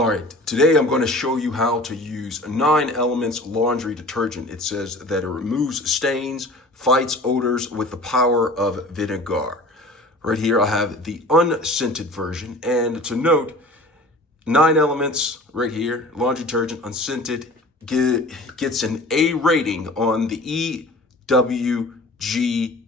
All right, today I'm going to show you how to use 9 Elements Laundry Detergent. It says that it removes stains, fights odors with the power of Vinegar. Right here I have the unscented version, and to note, 9 Elements right here, laundry detergent, unscented, gets an A rating on the EWG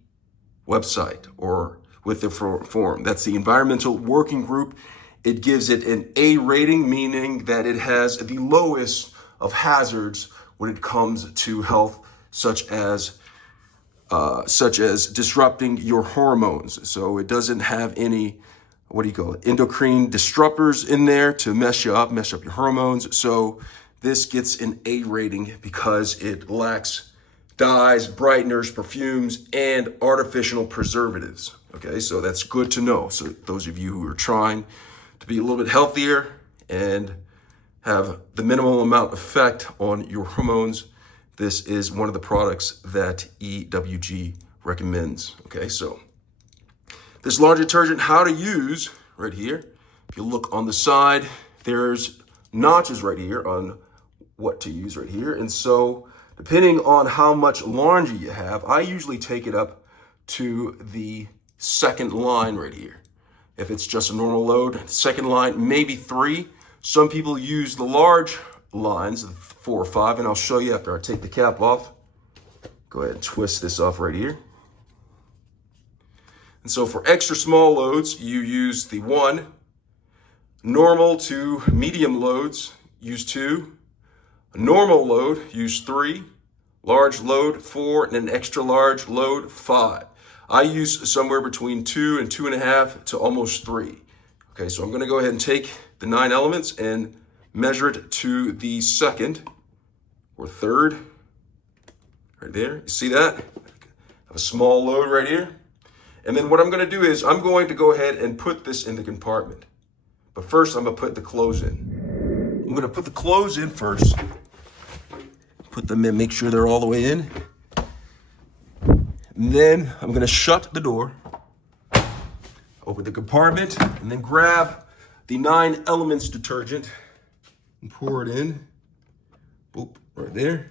website, or with the form. That's the Environmental Working Group. It gives it an A rating, meaning that it has the lowest of hazards when it comes to health, such as disrupting your hormones. So it doesn't have any, endocrine disruptors in there to mess up your hormones. So this gets an A rating because it lacks dyes, brighteners, perfumes, and artificial preservatives. Okay, so that's good to know. So those of you who are trying to be a little bit healthier and have the minimal amount of effect on your hormones, this is one of the products that EWG recommends. Okay, so this laundry detergent, how to use, right here. If you look on the side, there's notches right here on what to use right here. And so depending on how much laundry you have, I usually take it up to the second line right here. If it's just a normal load, second line, maybe 3. Some people use the large lines, 4 or 5, and I'll show you after I take the cap off. Go ahead and twist this off right here. And so for extra small loads, you use the 1. Normal to medium loads, use 2. A normal load, use 3. Large load, 4, and an extra large load, 5. I use somewhere between 2 and 2.5 to almost 3. Okay, so I'm going to go ahead and take the 9 elements and measure it to the second or third. Right there. You see that? I have a small load right here. And then what I'm going to do is I'm going to go ahead and put this in the compartment. But first, I'm going to put the clothes in. I'm going to put the clothes in first. Put them in, make sure they're all the way in. And then I'm going to shut the door, open the compartment, and then grab the 9 Elements detergent and pour it in. Boop, right there.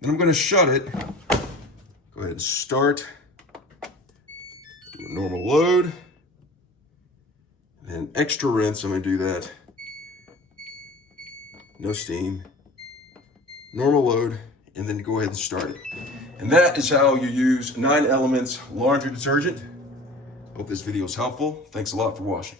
Then I'm going to shut it. Go ahead and start. Do a normal load. And then extra rinse, I'm going to do that. No steam. Normal load, and then go ahead and start it. And that is how you use 9 Elements Laundry Detergent. Hope this video is helpful. Thanks a lot for watching.